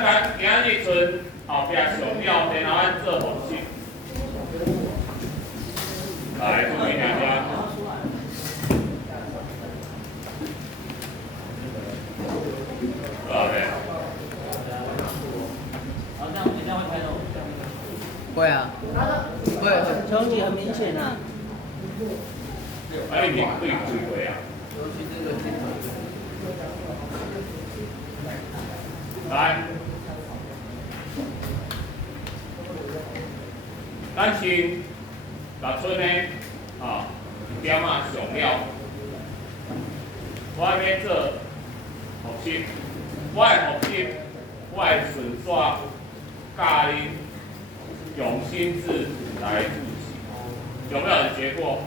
咱今日剩后壁上了，然后咱做复习。来，注意听听。好嘞。好，这样会开头。会啊，会，成绩很明显啊。哎，你对会啊。来，咱先六寸的点啊上了，我要做复习，我的复习，我会顺续教你用心字来复习，有没有学过？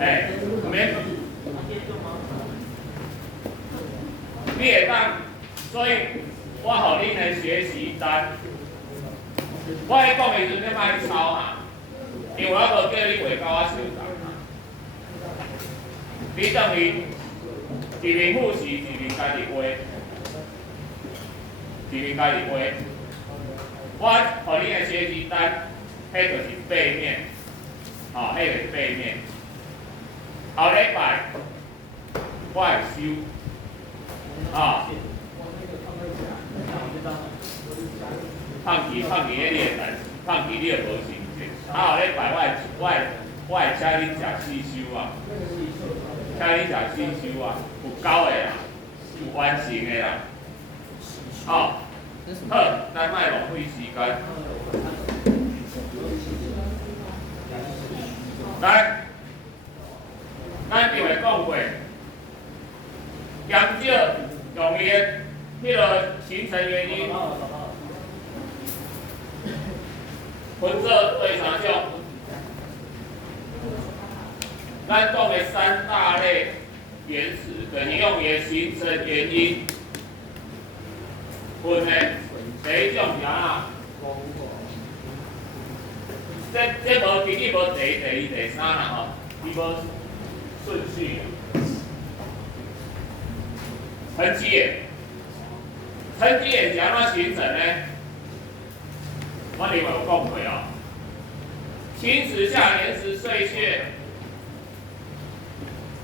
哎，没。你会当，所以我互恁的学习单，我喺讲的时阵你莫去抄啊，因为我无叫你画到我手重啊。你等于一面复习，一面家己画，一面家己画。我互恁的学习单，迄就是背面，迄就是背面。后礼拜我会收。放弃迄个代志，放弃你就无成绩。后礼拜我会请你食四修啊，请你食四修啊，有够的啦，有完成的啦。好，咱莫浪费时间。来，咱就会讲过，减少用伊的迄个形成原因。分做对三种，咱讲的三大类原始，就是用伊的形成原因分的。第一种是啊，这无其实无第一、第二、第三啦吼，伊无顺序。沉积岩，沉积岩是安怎形成呢？我另外有讲过哦，侵蚀下岩石碎屑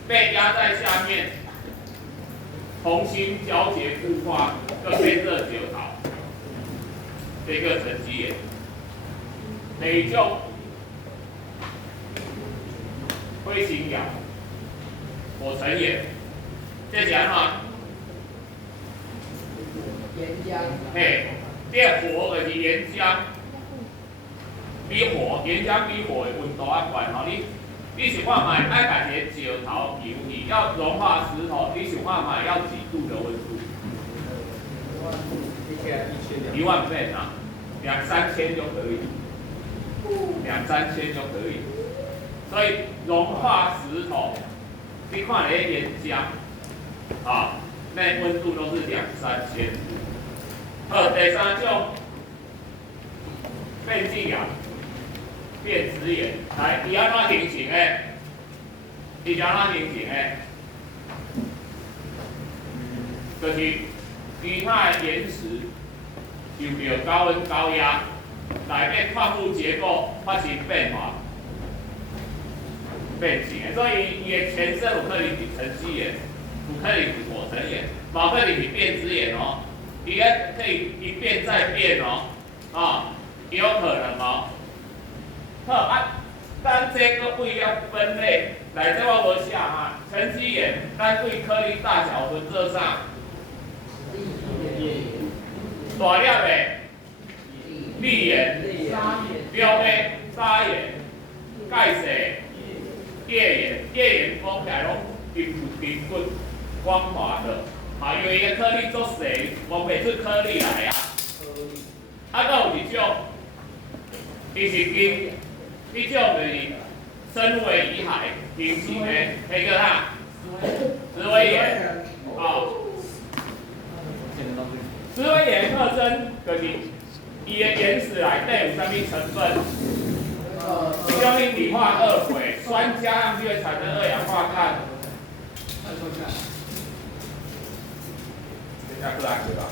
被压在下面，重新交结固化，就变热九桃，这个沉积岩。第二种灰形岩、火成岩，这是安怎？岩浆。嘿，这火就是岩浆。岩浆比火的温度较悬吼，你想看卖，爱把一个石头游去，要融化石头，你想看卖要几度的温度？10000倍啊，2、3千就可以，2、3千就可以。所以融化石头，你看那个岩浆那温度都是2、3千。好，第三种变质岩。变质岩，来，伊安怎形成的？伊是安怎形成的？就是其他的岩石受到高温高压，内面矿物结构发生变化，变形的。所以伊的前身有可能是沉积岩，有可能是火成岩，冇可能是变质岩哦。伊个可以一变再变哦，有可能哦。好啊，咱这个为了分类，来这我无写哈，沉积岩，咱对颗粒大小分做啥？大粒的砾岩、标的砂岩、钙石、页岩讲起来拢平均光滑的，因为伊个颗粒足细，摸袂出颗粒来啊。啊，搁有一种，伊是经。这种就是深微遗骸形成的，那个啥，石灰岩，石灰岩特征就是伊的岩石内底有啥物成分？其中一理化二轨，酸加上去会产生二氧化碳。下课来对吧？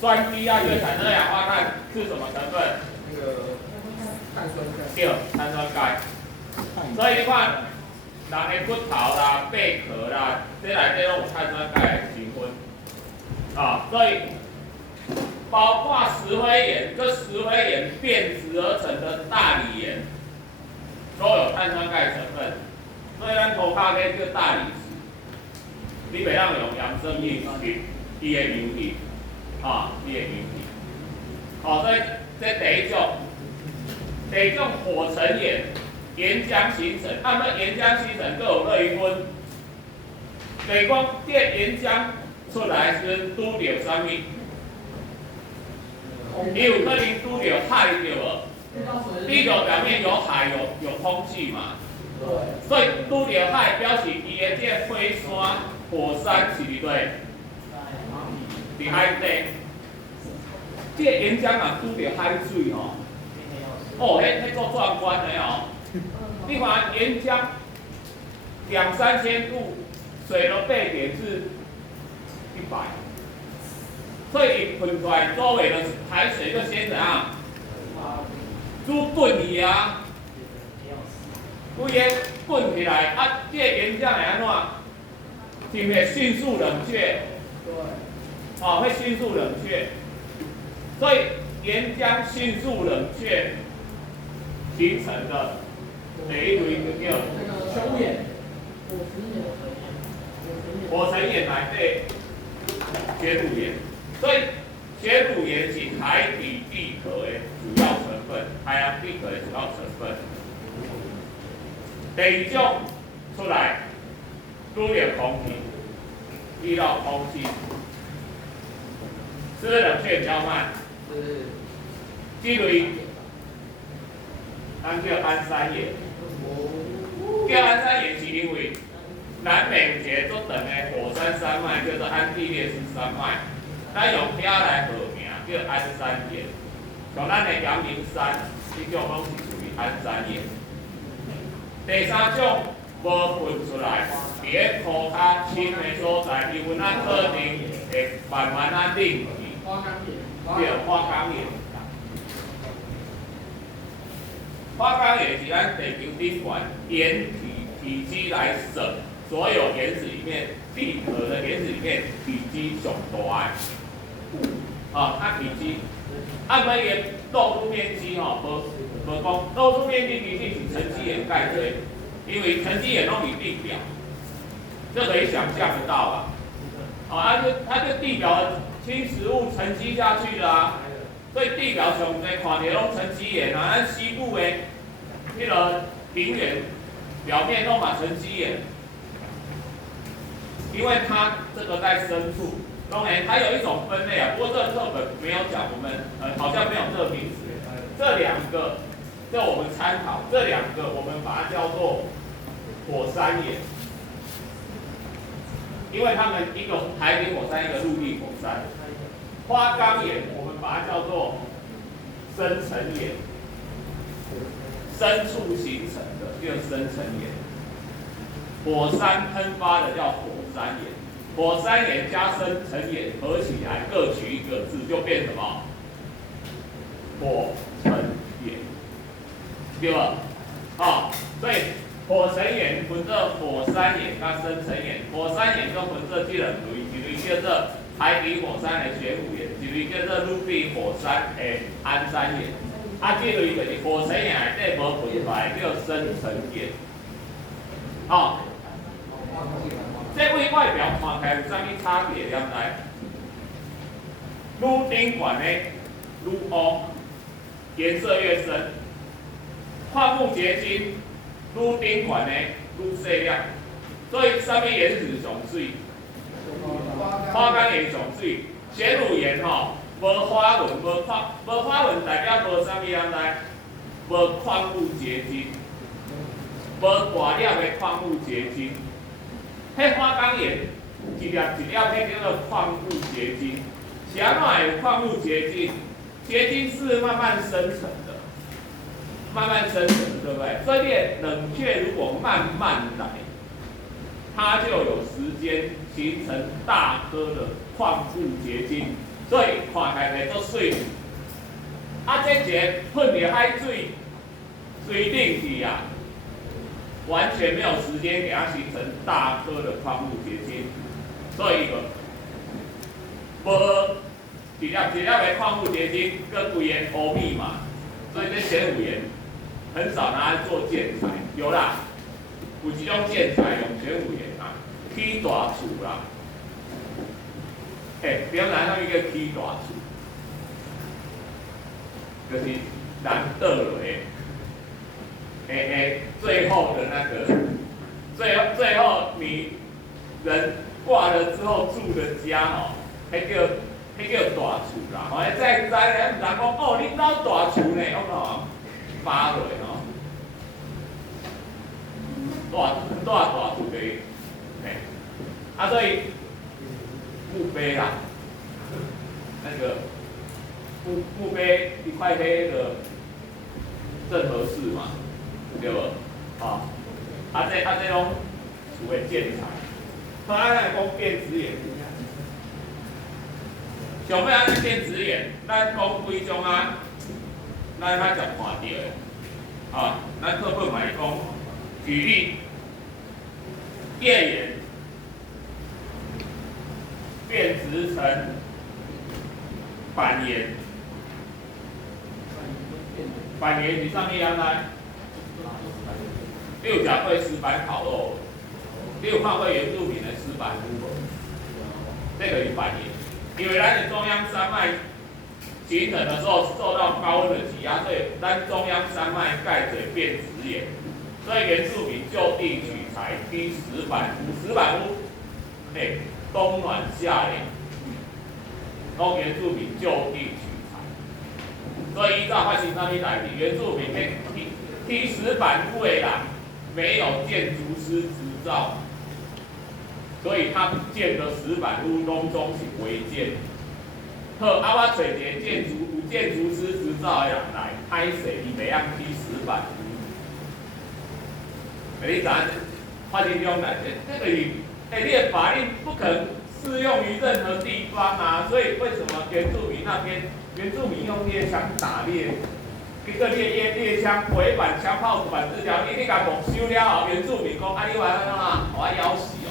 酸低压就会产生二氧化碳是什么成分？那个碳酸钙。对，碳酸钙。所以你看，人的骨头啦、贝壳啦，这内底拢有碳酸钙的成分。啊，所以包括石灰岩，这石灰岩变质而成的大理岩，都有碳酸钙成分。所以咱涂骹咧叫大理石，你袂当用盐酸硬去伊的油体，伊的油体。所以这第一种火成岩，岩浆形成，岩浆形成各有类分。就是讲这岩浆出来时拄着啥物？伊有可能拄着海对无？地球表面有海有空气嘛？所以拄着海表示伊的这火山、火山是伫对，伫海底。这岩浆若拄着海水吼，迄足壮观的哦。你看岩浆2、3千度，水的沸点是100，所以喷出来周围的海水就先怎样？煮滚去啊！规个滚起来，这岩浆会安怎？是不是迅速冷却？对。会迅速冷却，所以岩浆迅速冷却形成的第一类就叫生物岩。火成岩内底玄武岩，所以玄武岩是海底地壳的主要成分，海洋地壳的主要成分。第二种出来，拄着空气，遇到空气，是不是冷却比较慢？是。这类咱叫安山岩，叫安山岩是因为南美有一个足长的火山山脉，叫做安地列斯山脉，咱用遐来号名，叫安山岩。像咱的阳明山，这种拢是属于安山岩。第三种无分出来，伫个涂骹深的所在，伊分可能会慢慢冷去。对，花岗岩。花岗岩是咱地球顶悬岩体积来省。所有岩石里面，地壳的岩石里面体积上大的，它体积，按每个露出面积无讲露出面积其实是沉积岩盖堆，因为沉积岩拢伫地表，这可以想象得到啊，它就地表的轻食物沉积下去的所以地表上侪看到拢沉积岩咱西部的迄个平原表面拢嘛沉积岩。因为它这个在深处，当然还有一种分类不过这课本没有讲，我们好像没有这个名词。这两个，这我们参考，这两个我们把它叫做火山岩，因为它们一个海底火山，一个陆地火山。花岗岩我们把它叫做深层岩，深处形成的叫深层岩。火山喷发的叫火山岩，火山岩加深层岩合起来各取一个字，就变什么？火成岩，对吧？所以火成岩分做火山岩加深层岩，火山岩就分做这两类，一类叫做海底火山的玄武岩，一类叫做陆地火山的安山岩。这类就是火成岩内底无分出来叫深层岩。这位外表看起来有啥物差别？了知？愈顶悬的愈乌，颜色越深。矿物结晶愈顶悬的愈细亮，所以啥物岩石上水？花岗岩上水，玄武岩无花纹，无花纹代表无啥物了知？无矿物结晶，无大粒的矿物结晶。迄花岗岩一粒一粒，迄叫做矿物结晶。是安怎会有矿物结晶？结晶是慢慢生成的，慢慢生成，对不对？所以冷却如果慢慢来，它就有时间形成大颗的矿物结晶，所以看起来做水。啊，这节喷入海水顶去啊，完全没有时间给它形成大颗的矿物结晶，所以无一粒的矿物结晶跟规个欧密码，所以这玄武岩很少拿来做建材，有啦，有一种建材用玄武岩啊，起大厝啦，点来那一个起大厝，就是难得了最后的那个，最后你人挂了之后住的家哦，迄叫大厝啦。吼，再咧，唔人讲哦，你兜大厝呢？我讲扒落吼，大厝的，所以墓碑啦，那个墓碑一块黑的正合适嘛。对无？这种厝的建材，咱来讲电子眼，想要安尼电子眼，咱讲几种啊？咱较常看到的，咱课本来讲，举例，页岩变质成板岩，板岩是啥物样来？你有食过石板烤肉？你有看过原住民的石板屋无？这个是板岩，因为咱的中央山脉形成的时候受到高温的挤压，所以咱中央山脉盖水变质岩，所以原住民就地取材批石板屋。石板屋，冬暖夏凉，都原住民就地取材。所以依照发生啥物代志，原住民批石板屋的人没有建筑师执照，所以他建的石板屋拢总是违建。好，我找一个有建筑师执照的人来，歹势伊袂晓批石板屋。你知影发生这种代志，这个你的法令不可能适用于任何地方啊，所以为什么原住民那边用猎枪打猎？一个猎枪违反枪炮管制条例，你甲没收了后，原住民讲你玩啊，我要死哦。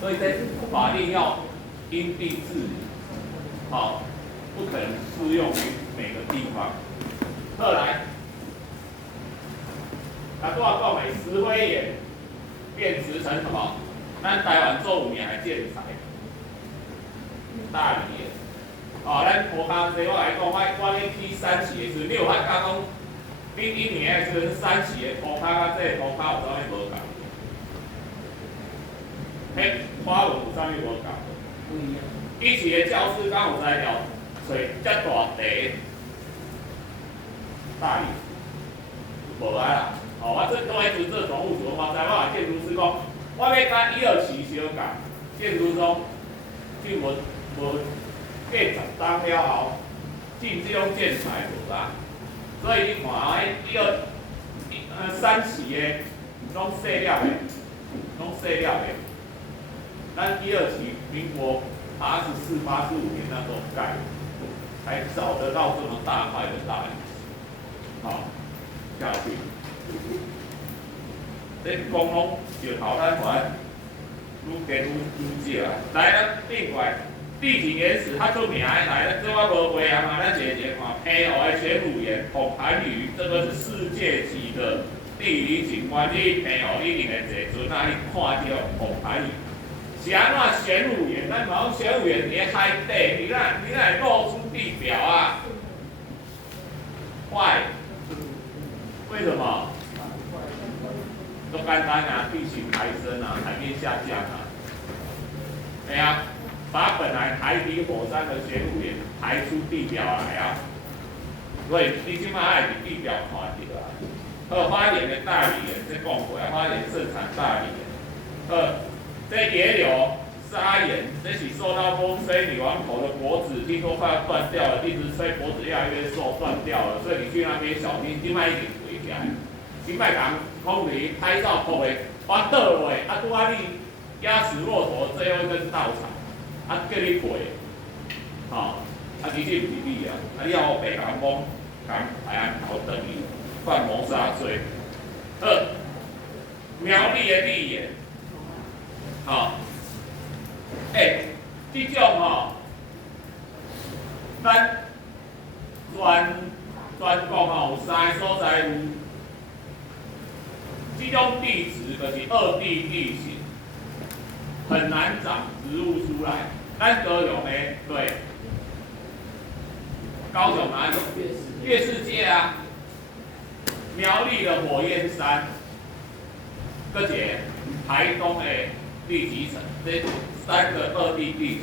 所以这法令要因地制宜，不可能适用于每个地方。后来，拄仔讲的石灰岩变质成什么？咱台湾做5年来建材，大理岩。咱涂骹这我来讲，我咧去山市的时，你有发觉讲，你一年的时阵山市的涂骹甲这个涂骹有啥物无共？花纹有啥物无共？不一样。以前的教室敢有在聊，找遮大题，大理，无啊啦。我做都喺做总务组，我知我建筑师讲，我要甲1、2期相共，建筑中就无过10档了后，进这种建材无啦。所以你看3期的拢细了的，咱1、2期民国84、85年那时候盖，才找得到这么大块的大理。下去。这公路就头咱看，愈建愈少啊。来，咱另外地景岩石，它出名的来，这我无话啊嘛，咱一个看平湖的玄武岩、孔盘鱼，这个是世界级的地理景观。你平湖你一定会坐船啊，去看到孔盘鱼。是安怎玄武岩？咱讲玄武岩伫海底，你哪会露出地表啊？坏，为什么？都简单啊，地形抬升啊，海面下降啊，把本来海底火山的玄武岩抬出地表来啊，所以你起码爱伫地表看到啊。花莲的大理岩，这讲过啊，花莲盛产大理岩。这野柳、砂岩，这是受到风吹，女王头的脖子听说快要断掉了，一直吹，脖子越来越瘦，断掉了，所以你去那边小心，另外一点回家。今摆讲空离拍照拍的我倒落，啊，拄啊你压死骆驼最后一根稻草，啊，叫你赔，吼、啊，其实毋是你啊，啊，你要我白甲讲，甲海岸头等于犯谋杀罪。苗栗的立言，吼、即种吼，咱全国吼有3个所在有，即种地质就是二地地形，很难长植物出来。咱高雄呢，对，高雄哪里？月世界啊，苗栗的火焰山，搁一个台东的地级层，这3个二地地形。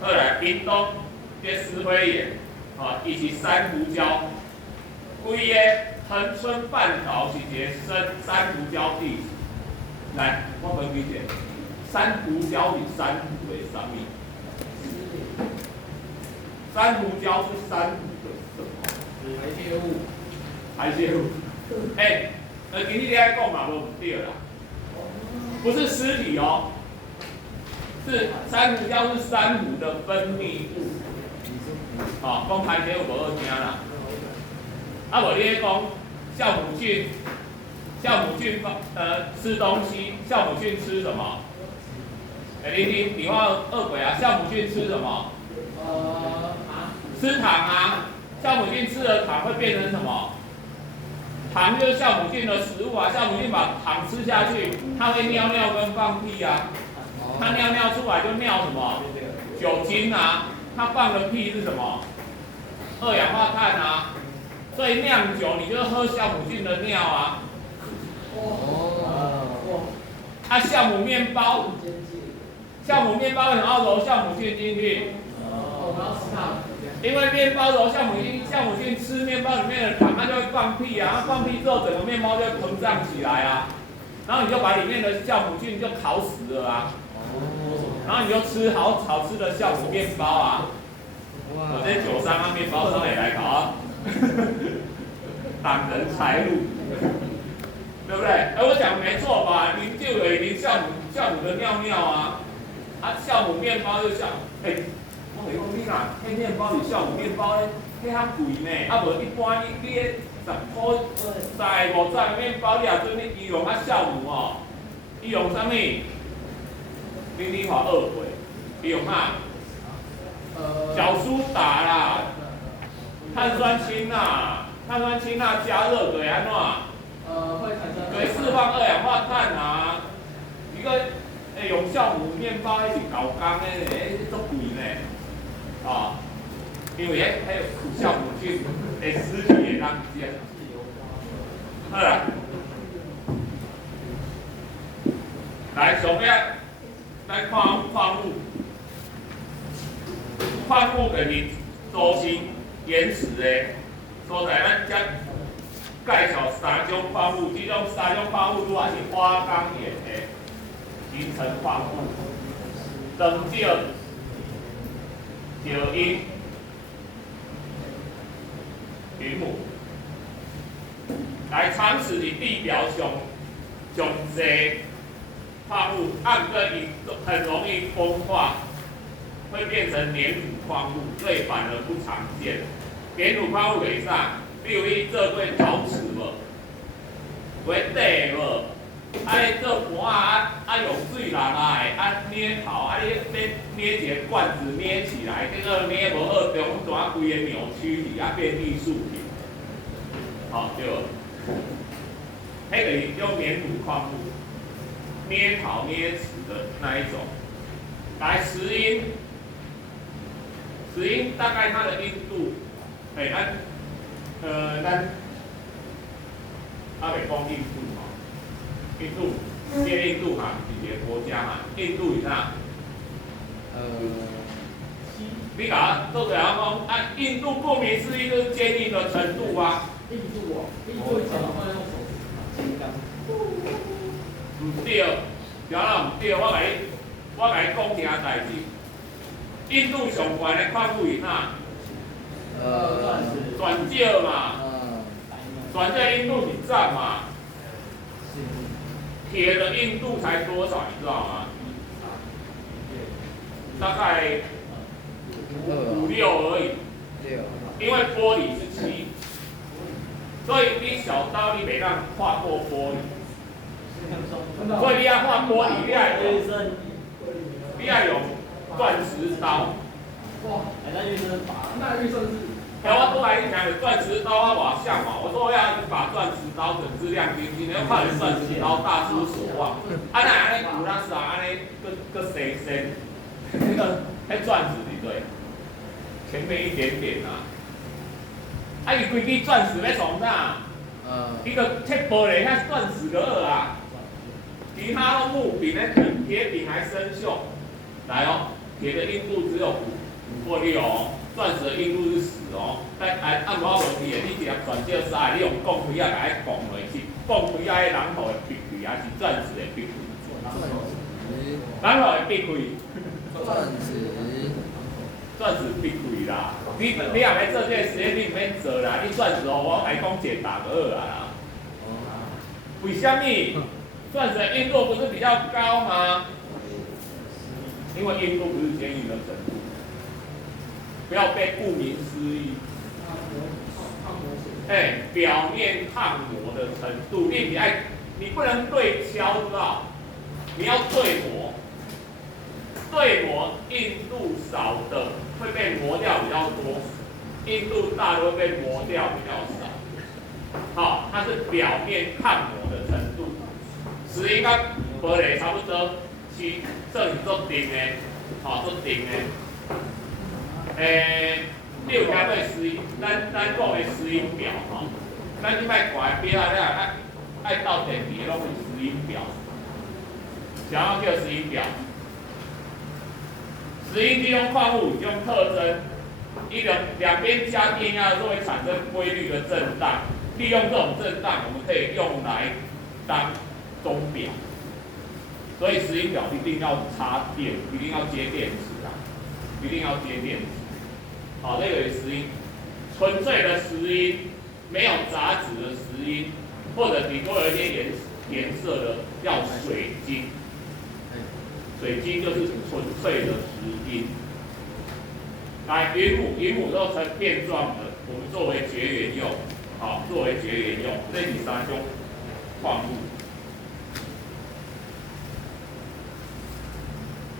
后来屏东这石灰岩，伊是珊瑚礁，规个恒春半岛是一个珊瑚礁地形。来，我问你一下，珊瑚礁是珊瑚的啥物？珊瑚礁是珊瑚的什么？排泄物。排泄物。今天你爱讲嘛，无唔对啦，不是尸体哦，是珊瑚礁是珊瑚的分泌物。讲排泄物无好听啦。啊，无你咧讲酵母菌吃东西，酵母菌吃什么？你话恶鬼啊，酵母菌吃什么？吃糖啊，酵母菌吃了糖会变成什么？糖就是酵母菌的食物啊，酵母菌把糖吃下去，它会尿尿跟放屁啊。它尿尿出来就尿什么？酒精啊。它放的屁是什么？二氧化碳啊。所以酿酒你就喝酵母菌的尿啊。酵母面包为什么要揉酵母菌进去？因为面包揉酵母菌吃面包里面的糖，它就会放屁啊，它放屁之后整个面包就会膨胀起来啊，然后你就把里面的酵母菌就烤死了啊，然后你就吃好吃的酵母面包啊。我这酒商啊，面包商也来搞啊，挡人财路，对不对？我讲没错吧？您就有一酵母的尿尿啊，酵母面包就我袂讲你啦，迄面包是酵母面包咧，迄较贵呢。无一般你迄10块、40、50的面包，你也准伊用酵母哦，伊用啥物？你看2倍，伊用啥？角苏打啦，碳酸氢钠加热对安怎？会产生。对，释放二氧化碳啊。一个用酵母面包迄是搞工的呢，足贵呢。因为还有酵母菌会尸体会当食。好啦，来上尾咱看矿物。矿物就是周星原始的所在，咱将介绍3种矿物，这种3种矿物主要是花岗岩的形成矿物，灯石、石英、云母。来，长时伫地表上济矿物，按个伊很容易风化。会变成黏土矿物，所以反而不常见。黏土矿物是啥？比如伊做过陶瓷无，为地无，你做盘用水来捏陶，你要捏一个罐子捏起来，结果捏无好，中段规个扭曲去，变艺术品。对无？迄个是用黏土矿物，捏陶捏瓷的那一种。来，石英。石英大概它的硬度，咱袂讲硬度硬度，介硬度是一个国家硬度是啥？你甲做者讲硬度顾名思义就是坚硬的程度啊。硬度硬度怎么会用手指头唔对，然后唔对，我甲你讲一件代志。印度上悬的矿物是啥？钻石嘛。钻石印度是赞嘛。铁的硬度才多少，你知道吗？大概5、6而已。因为玻璃是7，所以你小刀你没让划过玻璃，所以你要画玻璃，你要用钻石刀。那预算法，那预算是。然后我来讲的钻石刀啊，我像嘛，我说要把钻石刀整只亮晶晶，要看钻石刀大失所望。啊，那安尼古拉斯啊，安尼个谁，那个还钻石对不对？前面一点点啊。啊，伊规支钻石要从哪？伊个切玻璃遐钻石就好啊。其他的木柄咧，可能铁柄还生锈。来哦，铁的硬度只有5或6哦。钻石的硬度是10哦，但按我问题的，你一粒钻石砂，你用钢盔啊，甲伊钢落去，钢盔啊，迄人头会闭开，还是钻石会闭开？人头会闭开。钻石闭开啦，你若要做这个实验，你唔免做啦，你钻石哦，我来讲解答就好啦。为什么？钻石的硬度不是比较高吗？因为硬度不是坚硬的程度。不要被顾名思义，表面抗磨的程度，你不能对敲，知道？你要对磨，对磨硬度少的会被磨掉比较多，硬度大的会被磨掉比较少。好，它是表面抗磨的程度，石英跟玻璃差不多，7，这里做顶的，好做顶的。你有听过石英？咱讲的石英表吼，咱即摆挂表啊，爱到电池拢是石英表。啥物叫石英表？石英这种矿物有种特征，一个两边加电压的时候会产生规律的震荡，利用这种震荡，我们可以用来当钟表。所以石英表一定要插电，一定要接电池啊，一定要接电池。好，这个石英，纯粹的石英，没有杂质的石英，或者顶多有一些颜色的，叫水晶。水晶就是纯粹的石英。来，云母都成片状的，我们作为绝缘用，好，作为绝缘用，这是3种矿物。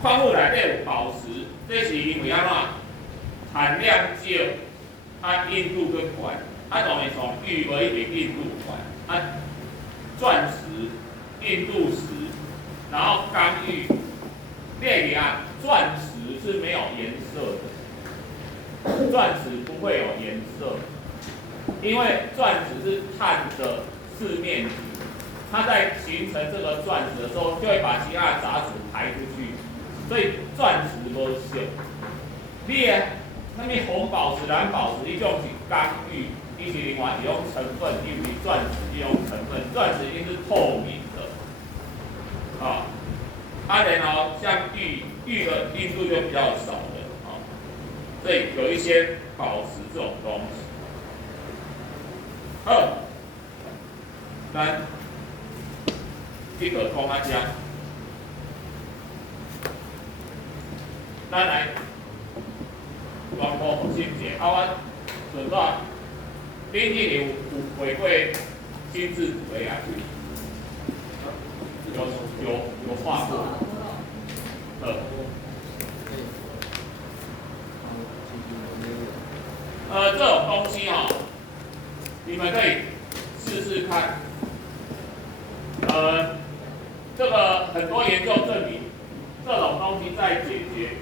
矿物内底有宝石，这是因为安怎？产量少，硬度更悬，当然从玉无一定硬度悬，钻石硬度10，然后刚玉，列啊，钻石是没有颜色的，钻石不会有颜色，因为钻石是碳的4面体，它在形成这个钻石的时候，就会把其他的杂质排出去，所以钻石无色。你那么红宝石、蓝宝石，一种是刚玉，一是另外一种成分，因为钻石一种成分，钻石一定是透明的，然后像玉的硬度就比较少的，所以有一些宝石这种东西。好，咱这个讲啊讲，咱来。广播复习者，我顺带，你之前有回过心智图的啊？有画过。这种东西你们可以试试看。这个很多研究证明，这种东西在解决。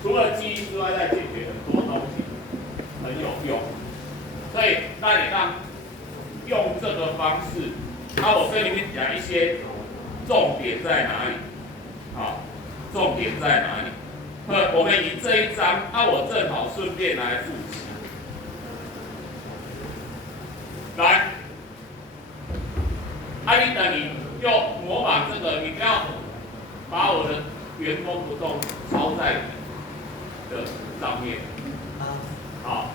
除了记忆之外，在解决很多东西，很有用。所以，那你让用这个方式，我跟你们讲一些重点在哪里，重点在哪里？我们以这一章，我正好顺便来复习。来，你等你就模仿这个，你不要把我的原封不动抄在的上面，好，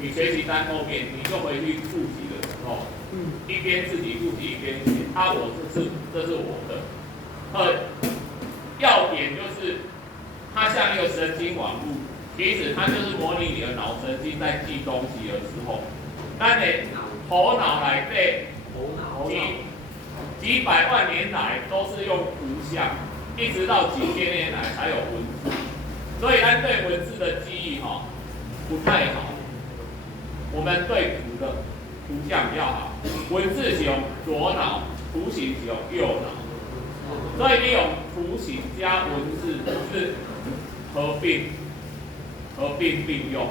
你学习单后面，你就回去复习的时候，一边自己复习一边写，这是我的。要点就是它像一个神经网络，其实它就是模拟你的脑神经在记东西的时候，咱的头脑来对几百万年来都是用图像，一直到几千年来才有文字，所以咱对文字的记忆不太好。我们对图的图像比较好，文字是用左脑，图形是用右脑，所以你用图形加文字是合并并用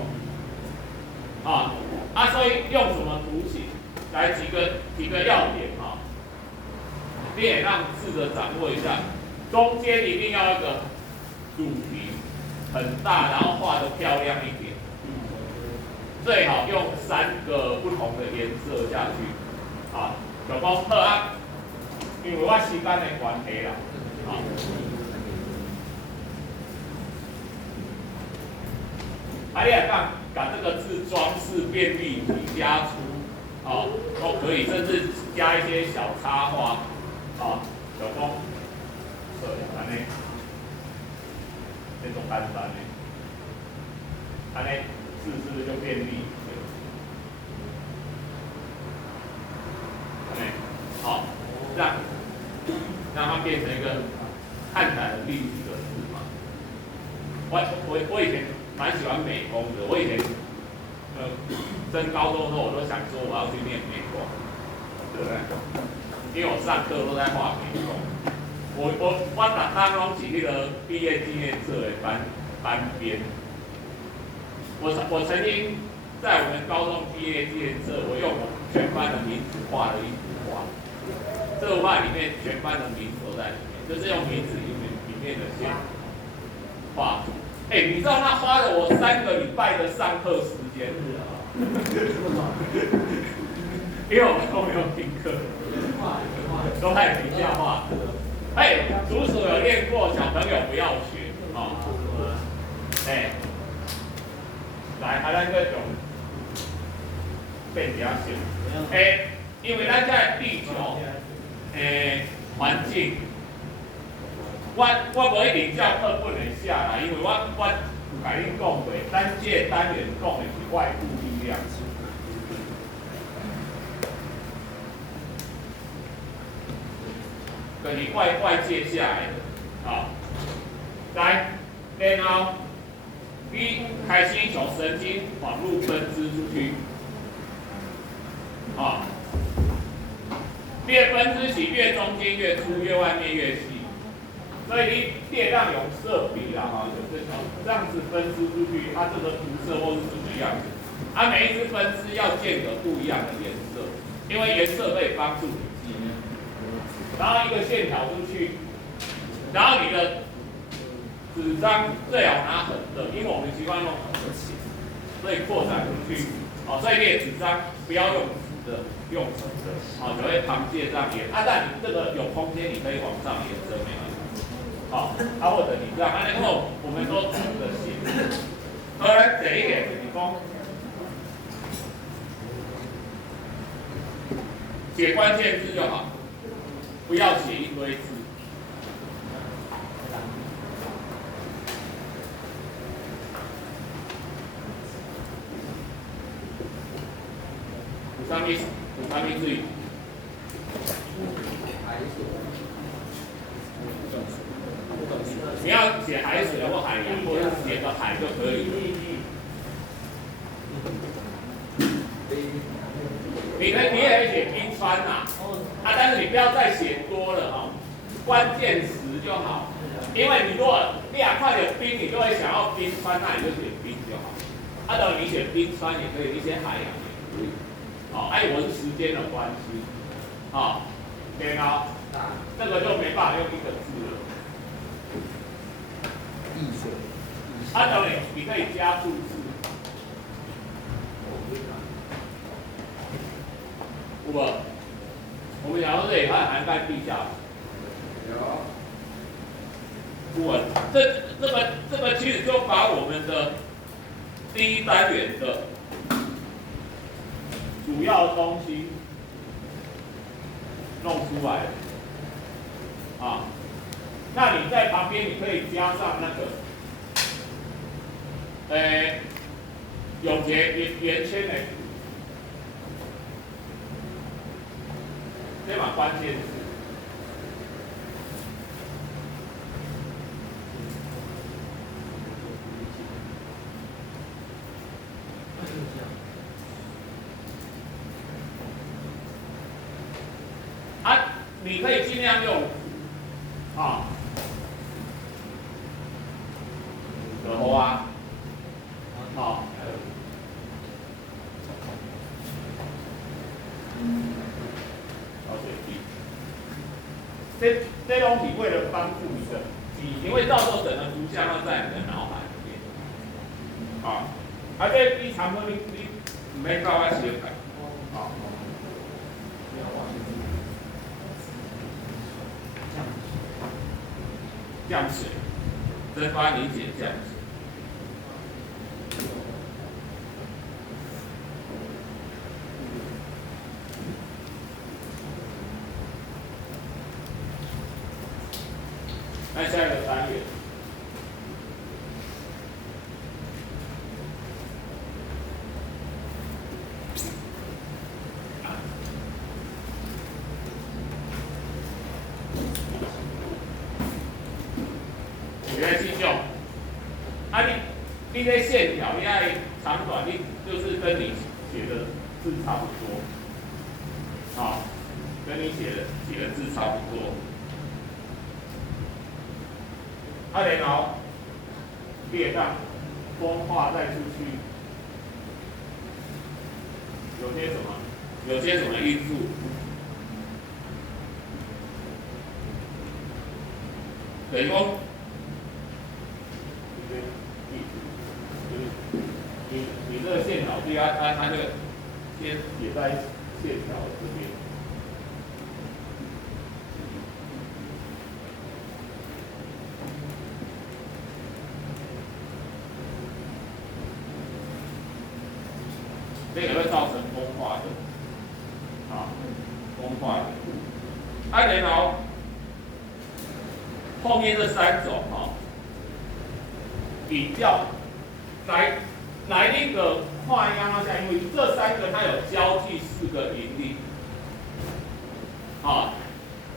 所以用什么图形来几个要点你也让试着掌握一下，中间一定要一个主题很大，然后画得漂亮一点。最好用3个不同的颜色下去，就讲好因为我时间的关系啦，你也讲把这个字装饰变立体加粗，都可以，甚至加一些小插画，就讲，安尼，这种简单的，安尼。是不是就变立体了？好，让它变成一个看起来很立体的字嘛。我以前蛮喜欢美工的，我以前升高中的时候，我都想说我要去念美工，对不对？因为我上课都在画美工，我当拢是那个毕业纪念册的班编。我曾经在我们高中毕业纪念册，我用我全班的名字画了一幅画。这幅画里面全班的名字都在里面，就是用名字里面的线画。你知道他花了我3个礼拜的上课时间，因为我们都没有听课，都在底下画。叔叔有练过，小朋友不要学来，咱个用变条线。因为咱在地球环境，我无一定照课本来写啦，因为我有甲恁讲过，咱这单元讲的是外部力量。就是外界下来的，来，然后。你开始从神经网络分支出去，越分支是越中间越粗，越外面越细，所以你列让用色笔啦，就是这样子分支出去，它这个涂色或是什么样子，每一支分支要间隔不一样的颜色，因为颜色可以帮助你记忆。然后一个线条出去，然后你的纸张最好拿横的，因为我们习惯用横的写，所以扩展出去，所以列纸张不要用直的，用横的，就会旁借这样延。但你这个有空间，你可以往上延伸，没问题。或者你这样，然后我们都直的写。来，这一点，你讲写关键字就好，不要写一堆字。有啥物水？你要写海水或海洋，或者写个海就可以了。你也可以写冰川呐，但是你不要再写多了关键词就好。因为你如果2块有冰，你就会想要冰川，那你就写冰就好。等你写冰川也可以，你写海洋也可以。我是时间的关系，然后这个就没办法用一个字了。等你可以加数字，有无？我们讲到这里，它涵盖地下。有。这个其实就把我们的第一单元的主要的东西弄出来了，啊，那你在旁边你可以加上那个，永节圆圈的，这嘛关键字。啊，你可以尽量用，啊，然后啊，好，小水滴，这东西为了帮助你的记忆，因为到时候整个图像要在你的脑海里面，啊，啊这你差不多你唔免搞我写改，啊。降水，蒸发理解降水。那下一个单元，你在记住，啊你这线条，你爱长短，你就是跟你写的字差不多，啊，跟你写的字差不多。啊，然后列档风化再出去，有些什么因素？等于说，你这个线条，对它这个先写在线条这边。这个会造成风化的，啊，风化的。啊，然后后面这三种哈，比较来那个画刚刚下，因为这三个它有交际4个引力，啊，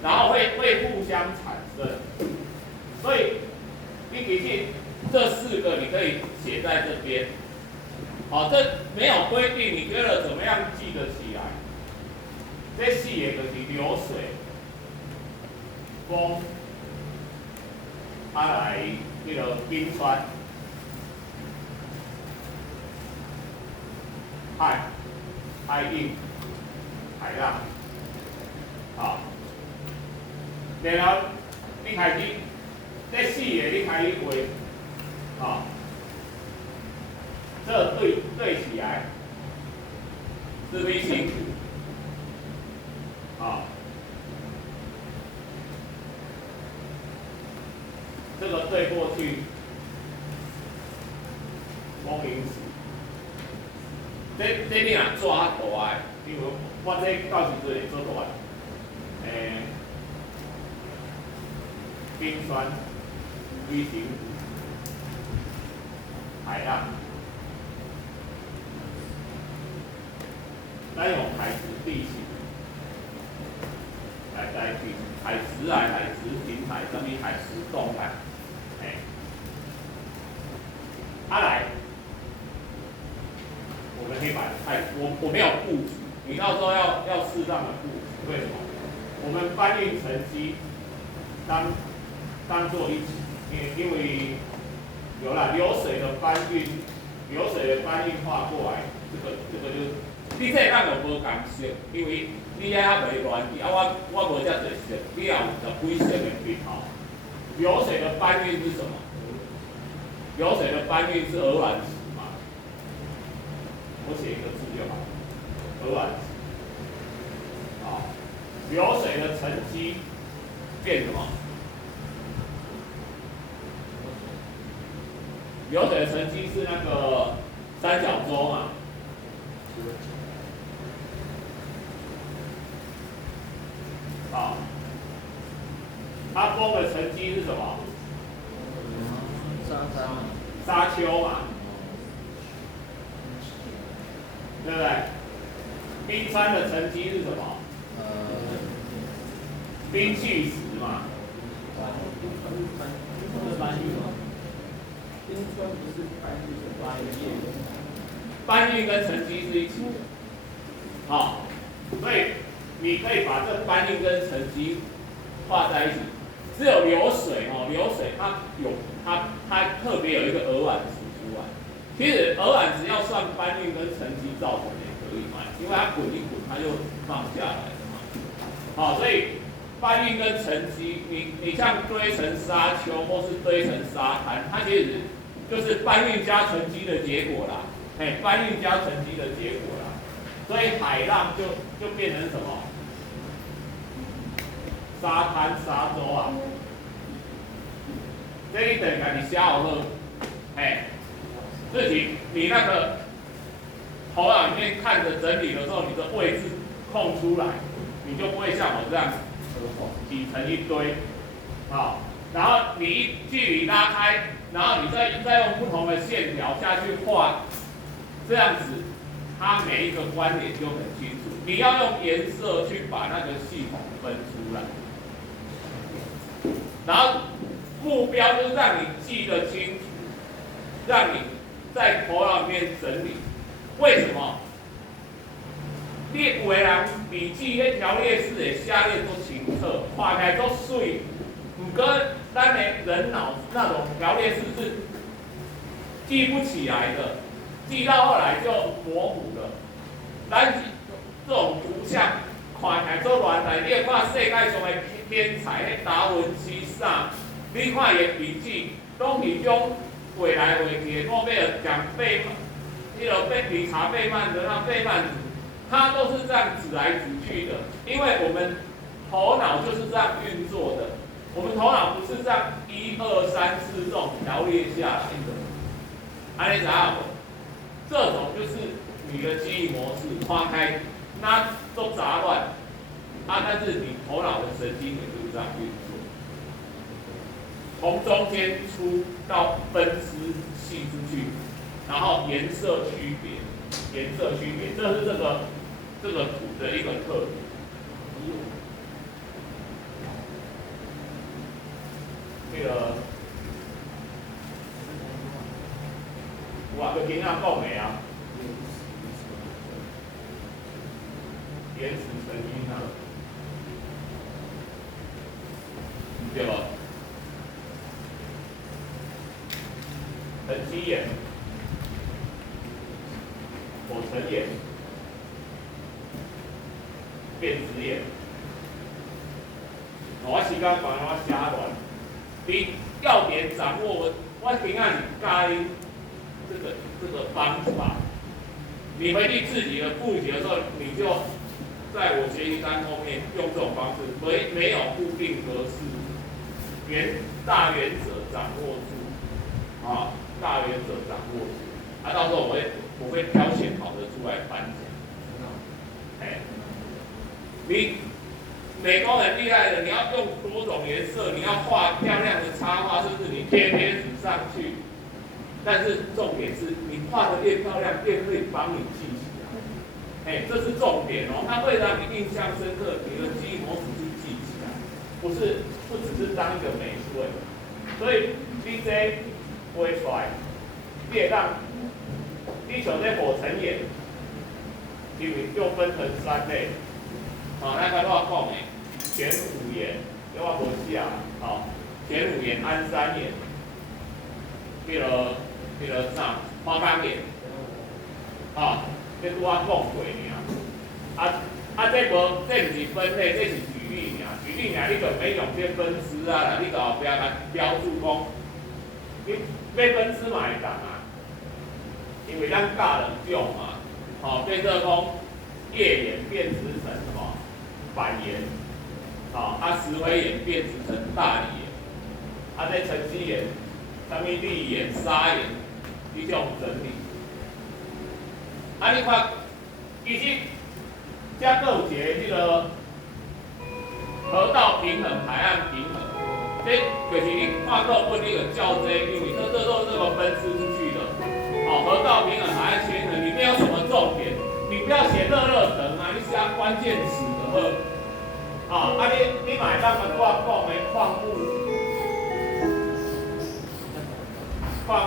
然后会互相产生，所以你其实这4个你可以写在这边。好，这没有规定，你觉得怎么样记得起来？这4个就是流水、风，来那个冰川、海印、海浪，好，然后你开始这4个你开始画，好。这对起来是 V 型，啊，这个对过去风铃石，这你啊抓大的，因为我这到时阵会做大，冰川 V 型，海浪。咱用海蚀地形来代替海蚀海蚀平海，什么海蚀动海，来，我们可以把我没有布局，你到时候要适当的布局，为什么？我们搬运乘积当做一起，因为有了流水的搬运画过来，这个就。你这咱就无共色，因为你遐袂乱去，我无遮侪色，你也有10几色的笔头。流水的搬运是什么？流水的搬运是鹅卵石嘛？我写一个字就好，鹅卵石。好，流水的沉积变什么？流水的沉积是那个三角洲嘛？它风的沉积是什么？沙丘嘛，对不对？冰川的沉积是什么？冰去石嘛。搬运跟沉积是一起的，好，所以你可以把这搬运跟沉积画在一起。只有流水流水它特别有一个鹅卵石出来。其实鹅卵石要算搬运跟沉积造成的也可以嘛，因为它滚一滚它就放下来了嘛。好，所以搬运跟沉积，你像堆成沙丘或是堆成沙滩，它其实就是搬运加沉积的结果啦。搬运加沉积的结果啦。所以海浪就变成什么？沙滩、沙洲啊。这一等于你写好后，自己你那个头脑里面看着整理的时候，你的位置空出来，你就不会像我这样挤成一堆，好，然后你距离拉开，然后你再用不同的线条下去画，这样子它每一个关联就很清楚。你要用颜色去把那个系统分出来，然后目标就是让你记得清楚，让你在头脑里面整理。为什么？你有的人笔记迄条列式会写得足清楚，看起来足水，不过咱的人脑那种条列式是记不起来的，记到后来就模糊了。咱这种图像看起来足乱来，你看世界上的天才，迄达文西啥，你看伊的笔记，拢是种画来画去的，诺贝尔奖贝曼，理查贝曼的那贝曼。它都是这样指来指去的，因为我们头脑就是这样运作的。我们头脑不是这样1、2、3、4这种条列下来的。安尼啥？这种就是你的记忆模式，花开那都杂乱但是你头脑的神经也就是这样运作，从中间出到分支细出去，然后颜色区别，这是这个图的一个特点。那个，就今仔讲的啊，原始成因啊，对吧？沉积岩、火成岩。变质岩，我时间把我写乱，你要点掌握，我今仔是教你这个方法。你回去自己的复习的时候，你就在我学习单后面用这种方式，没有固定格式，大原则掌握住，大原则掌握住，到时候我会挑选好的出来颁奖。你美工很厉害的，你要用多种颜色，你要画漂亮的插画，甚至你贴纸上去。但是重点是你画的越漂亮，越可以帮你记起来。这是重点哦，它会让你印象深刻，你的记忆模组去记起来，不只是当一个美术而已。所以你这画出来，你会让你像这火成岩，因为又分成3类。那个我讲的玄武岩，因为我无写玄武岩、安山岩，迄个啥花岗岩，这拄我讲过尔。这不是分类，这是举例尔。举例尔，你就免用这分支啦，你就后壁来标注讲，你要分支嘛会当啊，因为咱教2种嘛，变做讲页岩变质成什么？板岩，石灰岩变质成大理岩，这沉积岩、什么砾岩、砂岩，你这种整理。你看，其实这个有一个河道平衡、海岸平衡。就是你看到问你个较这，因为这都是这么分支出去的。好，河道平衡、海岸均衡，里面有什么重点？你不要写热等啊，你写关键词的好。啊，你买那个我讲的矿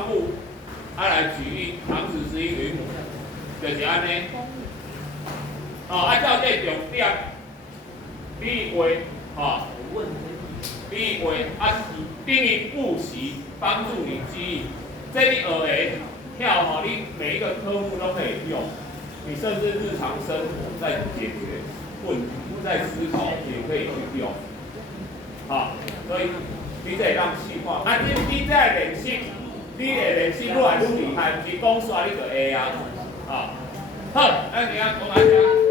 物，来举例，唐子之一云母，就是安尼。哦，照这重点，你话，你话等于复习，帮助你记忆。这你学的跳吼，你每一个科目都可以用，你甚至日常生活在解决问题，在思考也可以去用。好，所以你这当细化，你在练习，你的练习愈来愈厉害，不是讲煞你就会啊。好，咱今仔讲到这。